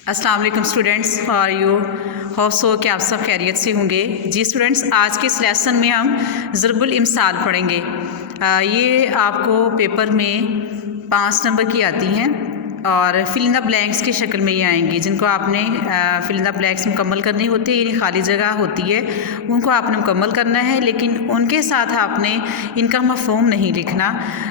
अस्सलाम वालेकुम students, how are you? Hope so कि आप सब खैरियत से होंगे। जी स्टूडेंट्स, आज के इस लेसन में हम ज़रबुल इमसाल पढ़ेंगे। ये आपको पेपर में 5 नंबर की आती हैं और फिल इन द ब्लैंक्स की शक्ल में ये आएंगी, जिनको आपने फिल इन द ब्लैंक्स मुकम्मल करनी होती है। यानी खाली जगह होती है उनको आपने मुकम्मल करना है, लेकिन उनके साथ आपने इनका मफ़हूम नहीं लिखना।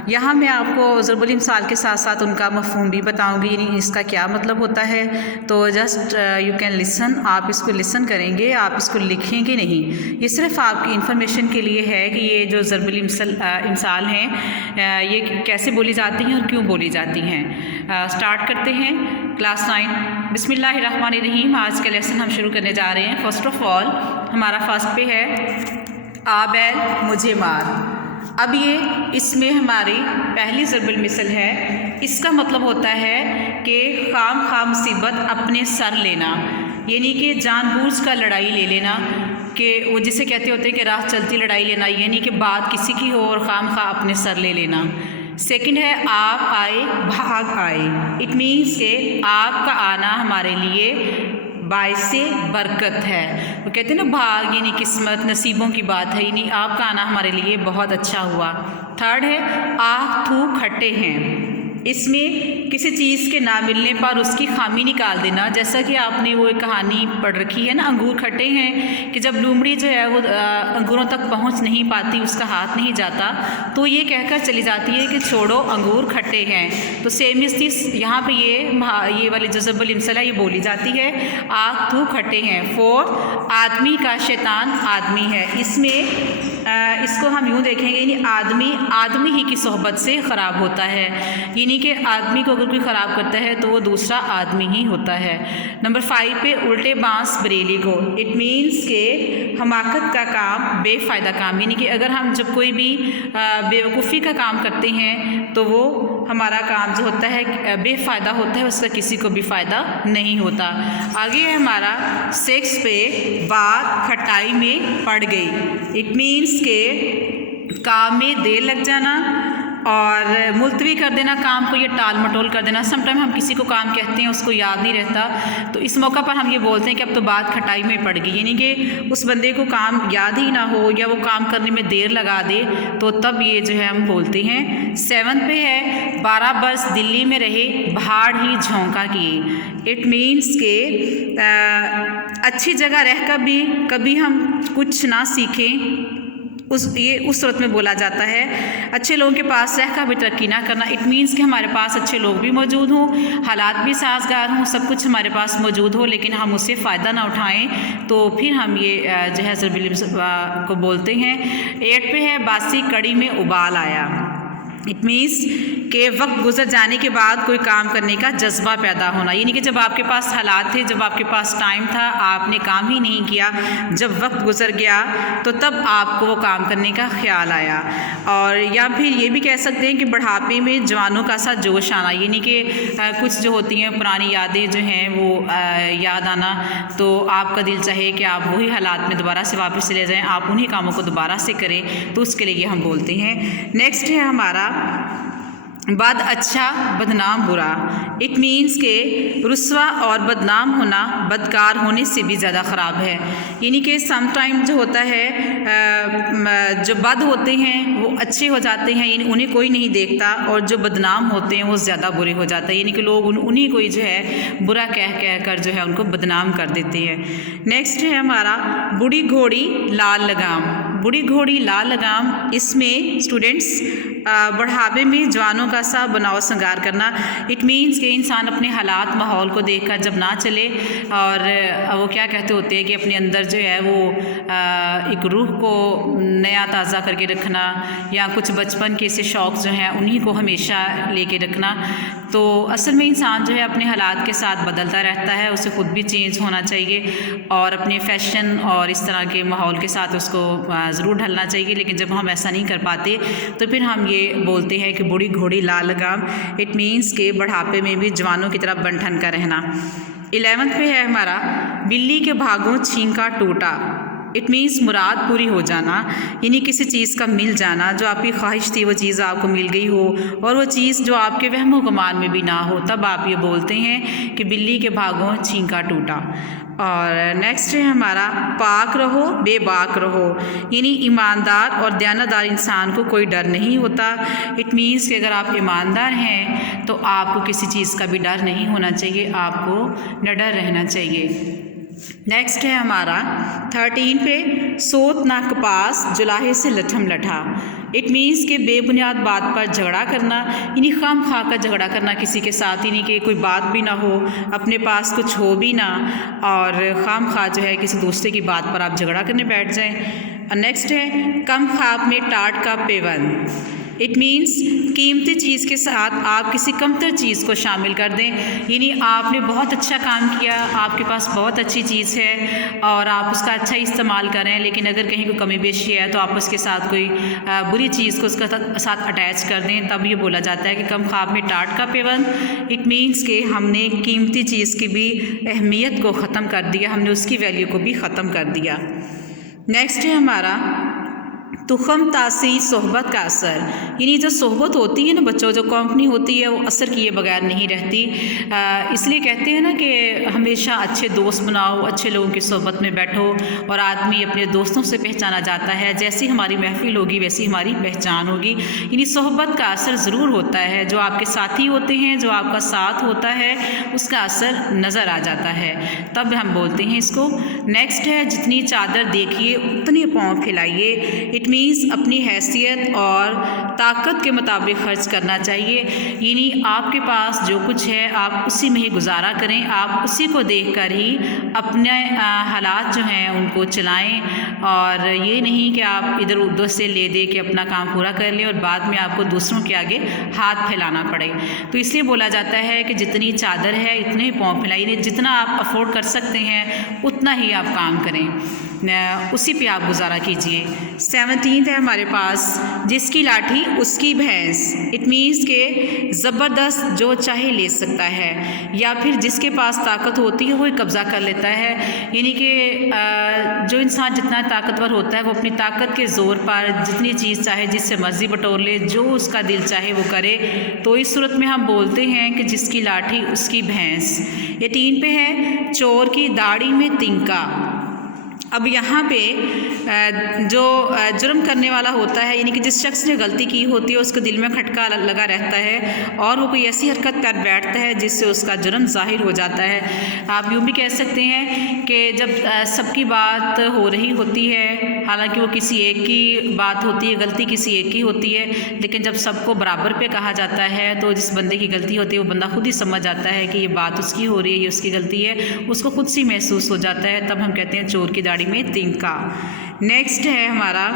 यहाँ मैं आपको ज़रबुल इमसाल के साथ साथ उनका मफ़हूम भी बताऊँगी, यानी इसका क्या मतलब होता है। तो जस्ट यू कैन लिसन, आप इसको लिसन करेंगे, आप इसको लिखेंगे नहीं। ये सिर्फ आपकी इंफॉर्मेशन के लिए है कि ये जो ज़रबुल इमसाल हैं ये कैसे बोली जाती हैं और क्यों बोली जाती हैं। स्टार्ट करते हैं क्लास 9। बिस्मिल्लाहिर्रहमानिर्रहीम। आज का लेसन हम शुरू करने जा रहे हैं। फर्स्ट ऑफ ऑल हमारा फर्स्ट पे है आ बैल मुझे मार। अब ये इसमें हमारी पहली ज़रबुल मिसल है। इसका मतलब होता है कि खाम खा मुसीबत अपने सर लेना, यानी कि जानबूझ का लड़ाई ले लेना, कि वो जिसे कहते होते हैं कि राह चलती लड़ाई लेना, यानी कि बात किसी की हो और खाम खा अपने सर ले लेना। सेकंड है आप आए भाग आए। इट मीन्स के आपका आना हमारे लिए बाइसे बरकत है। वो कहते हैं ना, भाग यानी किस्मत नसीबों की बात है, यानी आपका आना हमारे लिए बहुत अच्छा हुआ। थर्ड है आह थू खट्टे हैं। इसमें किसी चीज़ के ना मिलने पर उसकी खामी निकाल देना, जैसा कि आपने वो एक कहानी पढ़ रखी है ना, अंगूर खट्टे हैं, कि जब लोमड़ी जो है वो अंगूरों तक पहुंच नहीं पाती, उसका हाथ नहीं जाता, तो ये कहकर चली जाती है कि छोड़ो अंगूर खट्टे हैं। तो सेम इस यहाँ पे ये वाली जो ज़रबुल इमसाल है ये बोली जाती है, आग थू खट्टे हैं। फोर्थ आदमी का शैतान आदमी है। इसमें इसको हम यूँ देखेंगे, यानी आदमी ही की सोहबत से ख़राब होता है, यानी कि आदमी को अगर कोई ख़राब करता है तो वो दूसरा आदमी ही होता है। नंबर 5 पे उल्टे बांस बरेली को। इट मीन्स के हमाकत का काम बेफ़ायदा काम, यानी कि अगर हम जब कोई भी बेवकूफ़ी का काम करते हैं तो वो हमारा काम जो होता है बेफ़ायदा होता है, उसका किसी को भी फ़ायदा नहीं होता। आगे है हमारा 6 पे बात खटाई में पड़ गई। इट मीन्स के काम में देर लग जाना और मुलतवी कर देना, काम को ये टाल मटोल कर देना। समटाइम हम किसी को काम कहते हैं, उसको याद नहीं रहता, तो इस मौका पर हम ये बोलते हैं कि अब तो बात खटाई में पड़ गई, यानी कि उस बंदे को काम याद ही ना हो या वो काम करने में देर लगा दे, तो तब ये जो है हम बोलते हैं। 7 पे है 12 बरस दिल्ली में रहे भाड़ ही झोंका किए। इट मीन्स के अच्छी जगह रहकर भी कभी हम कुछ ना सीखें, उस सूरत में बोला जाता है। अच्छे लोगों के पास रहकर भी तरक्की ना करना। इट मीन्स कि हमारे पास अच्छे लोग भी मौजूद हों, हालात भी साजगार हों, सब कुछ हमारे पास मौजूद हो, लेकिन हम उससे फ़ायदा ना उठाएं, तो फिर हम ये जो है ज़रबुल इमसाल को बोलते हैं। 8 पे है बासी कड़ी में उबाल आया। इट मीन्स के वक्त गुजर जाने के बाद कोई काम करने का जज्बा पैदा होना, यानी कि जब आपके पास हालात थे, जब आपके पास टाइम था, आपने काम ही नहीं किया, जब वक्त गुजर गया तो तब आपको वो काम करने का ख्याल आया। और या फिर ये भी कह सकते हैं कि बुढ़ापे में जवानों का सा जोश आना, यानी कि कुछ जो होती हैं पुरानी यादें जो हैं वो याद आना, तो आपका दिल चाहे कि आप वही हालात में दोबारा से वापस चले जाएँ, आप उन्हीं कामों को दोबारा से करें, तो उसके लिए हम बोलते हैं। नेक्स्ट है हमारा बद अच्छा बदनाम बुरा। इट मीन्स के रुस्वा और बदनाम होना बदकार होने से भी ज़्यादा ख़राब है, यानी कि समटाइम जो होता है जो बद होते हैं वो अच्छे हो जाते हैं, यानी उन्हें कोई नहीं देखता, और जो बदनाम होते हैं वो ज़्यादा बुरे हो जाते हैं, यानी कि लोग उन्हीं को जो है बुरा कह कर जो है उनको बदनाम कर देते हैं। नेक्स्ट है हमारा बूढ़ी घोड़ी लाल लगाम। बूढ़ी घोड़ी लाल लगाम, इसमें स्टूडेंट्स बढ़ावे में जवानों का सा बनाव श्रृंगार करना। इट मीन्स कि इंसान अपने हालात माहौल को देखकर जब ना चले, और वो क्या कहते होते हैं कि अपने अंदर जो है वो एक रूह को नया ताज़ा करके रखना, या कुछ बचपन के ऐसे शौक़ जो हैं उन्हीं को हमेशा लेके रखना। तो असल में इंसान जो है अपने हालात के साथ बदलता रहता है, उसे ख़ुद भी चेंज होना चाहिए और अपने फ़ैशन और इस तरह के माहौल के साथ उसको ज़रूर ढलना चाहिए। लेकिन जब हम ऐसा नहीं कर पाते तो फिर हम ये बोलते हैं कि बूढ़ी घोड़ी लाल लगाम। इट मीन्स के बढ़ापे में भी जवानों की तरफ बन ठन का रहना। 11 पे है हमारा बिल्ली के भागों छींका टूटा। इट मीन्स मुराद पूरी हो जाना, यानी किसी चीज़ का मिल जाना, जो आपकी ख्वाहिश थी वो चीज़ आपको मिल गई हो और वो चीज़ जो आपके वहमो गुमान में भी ना हो, तब आप ये बोलते हैं कि बिल्ली के भागों छींका टूटा। और नेक्स्ट है हमारा पाक रहो बेबाक रहो, यानी ईमानदार और दयानतदार इंसान को कोई डर नहीं होता। इट मीन्स कि अगर आप ईमानदार हैं तो आपको किसी चीज़ का भी डर नहीं होना चाहिए, आपको निडर रहना चाहिए। नेक्स्ट है हमारा 13 पे सोत ना कपास जुलाहे से लठम लठा। इट मीन्स कि बेबुनियाद बात पर झगड़ा करना, यानी खाम खा कर झगड़ा करना किसी के साथ, यानी कि कोई बात भी ना हो, अपने पास कुछ हो भी ना और खाम खा जो है किसी दूसरे की बात पर आप झगड़ा करने बैठ जाएं। नेक्स्ट है कम ख्वाब में टाट का पेवन। इट मीन्स कीमती चीज़ के साथ आप किसी कमतर चीज़ को शामिल कर दें, यानी आपने बहुत अच्छा काम किया, आपके पास बहुत अच्छी चीज़ है और आप उसका अच्छा इस्तेमाल करें, लेकिन अगर कहीं कोई कमी बेशी है तो आप उसके साथ कोई बुरी चीज़ को उसके साथ अटैच कर दें, तब ये बोला जाता है कि कम ख्वाब में टाट का पेवन। इट मीन्स कि हमने कीमती चीज़ की भी अहमियत को ख़त्म कर दिया, हमने उसकी वैल्यू को भी ख़त्म कर दिया। नेक्स्ट है हमारा तुखम तासीर सोहबत का असर, यानी जो सोहबत होती है ना बच्चों, जो कंपनी होती है वो असर किए बगैर नहीं रहती। इसलिए कहते हैं ना कि हमेशा अच्छे दोस्त बनाओ, अच्छे लोगों की सोहबत में बैठो और आदमी अपने दोस्तों से पहचाना जाता है। जैसी हमारी महफिल होगी वैसी हमारी पहचान होगी, यानी सोहबत का असर ज़रूर होता है। जो आपके साथी होते हैं, जो आपका साथ होता है, उसका असर नज़र आ जाता है, तब हम बोलते हैं इसको। नेक्स्ट है जितनी चादर देखिए उतने पाँव फैलाइए। इट मीन्स अपनी हैसियत और ताकत के मुताबिक खर्च करना चाहिए, यानी आपके पास जो कुछ है आप उसी में ही गुजारा करें, आप उसी को देखकर ही अपने हालात जो हैं उनको चलाएं और ये नहीं कि आप इधर उधर से ले दे के अपना काम पूरा कर लें और बाद में आपको दूसरों के आगे हाथ फैलाना पड़े। तो इसलिए बोला जाता है कि जितनी चादर है इतने ही पाँव फैलाइए, जितना आप अफोर्ड कर सकते हैं उतना ही आप काम करें, उसी पे आप गुजारा कीजिए। 17 है हमारे पास जिसकी लाठी उसकी भैंस। इट मीन्स के ज़बरदस्त जो चाहे ले सकता है, या फिर जिसके पास ताकत होती है वही कब्ज़ा कर लेता है, यानी कि जो इंसान जितना ताकतवर होता है वो अपनी ताकत के ज़ोर पर जितनी चीज़ चाहे जिससे मर्ज़ी बटोर ले, जो उसका दिल चाहे वो करे। तो इस सूरत में हम बोलते हैं कि जिसकी लाठी उसकी भैंस। ये 3 पे है चोर की दाढ़ी में तिनका। अब यहाँ पे जो जुर्म करने वाला होता है, यानी कि जिस शख्स ने गलती की होती है उसके दिल में खटका लगा रहता है और वो कोई ऐसी हरकत कर बैठता है जिससे उसका जुर्म ज़ाहिर हो जाता है। आप यूँ भी कह सकते हैं कि जब सबकी बात हो रही होती है, हालांकि वो किसी एक की बात होती है, गलती किसी एक की होती है, लेकिन जब सबको बराबर पे कहा जाता है तो जिस बंदे की गलती होती है वो बंदा खुद ही समझ जाता है कि ये बात उसकी हो रही है, ये उसकी गलती है, उसको खुद से महसूस हो जाता है, तब हम कहते हैं चोर की दाढ़ी में तिनका। नेक्स्ट है हमारा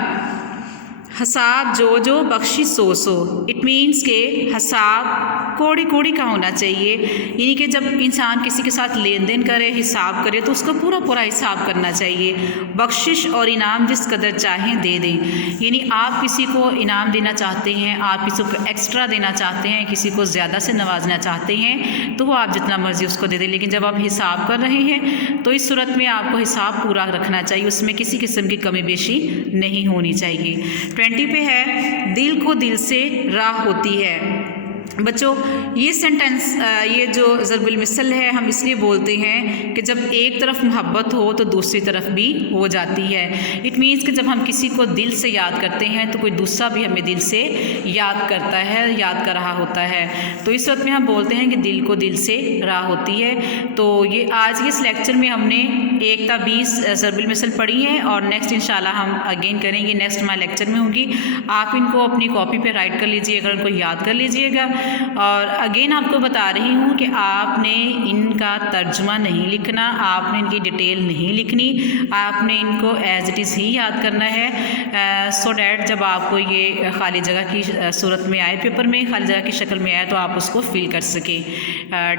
हिसाब जो जो बख्शी सो सो। इट मीन्स के हिसाब कोड़ी कोड़ी का होना चाहिए, यानी कि जब इंसान किसी के साथ लेन देन करे, हिसाब करे, तो उसको पूरा पूरा हिसाब करना चाहिए। बख्शिश और इनाम जिस कदर चाहें दे दें, यानी आप किसी को इनाम देना चाहते हैं, आप किसी को एक्स्ट्रा देना चाहते हैं, किसी को ज़्यादा से नवाजना चाहते हैं, तो वो आप जितना मर्ज़ी उसको दे दें, लेकिन जब आप हिसाब कर रहे हैं तो इस सूरत में आपको हिसाब पूरा रखना चाहिए, उसमें किसी किस्म की कमी बेशी नहीं होनी चाहिए। 20 पे है दिल को दिल से राह होती है। बच्चों ये सेंटेंस, ये जो ज़रबुल मिसल है हम इसलिए बोलते हैं कि जब एक तरफ मोहब्बत हो तो दूसरी तरफ भी हो जाती है। इट मीन्स कि जब हम किसी को दिल से याद करते हैं तो कोई दूसरा भी हमें दिल से याद करता है, याद कर रहा होता है। तो इस वक्त में हम बोलते हैं कि दिल को दिल से राह होती है। तो ये आज के इस लेक्चर में हमने 1 ता 20 ज़रबुल मिसल पढ़ी है और नेक्स्ट इंशाल्लाह हम अगेन करेंगे, नेक्स्ट हमारे लेक्चर में होगी। आप इनको अपनी कॉपी पर राइट कर लीजिएगा, इनको याद कर लीजिएगा। और अगेन आपको बता रही हूँ कि आपने इनका तर्जुमा नहीं लिखना, आपने इनकी डिटेल नहीं लिखनी, आपने इनको एज इट इज़ ही याद करना है, सो डैट जब आपको ये खाली जगह की सूरत में आए, पेपर में खाली जगह की शक्ल में आए, तो आप उसको फिल कर सकें।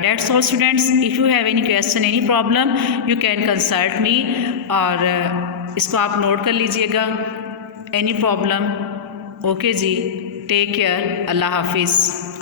That's all students, if you have any question, any problem, you can consult me. और इसको आप नोट कर लीजिएगा, एनी प्रॉब्लम। ओके जी, टेक केयर, अल्लाह हाफिज़।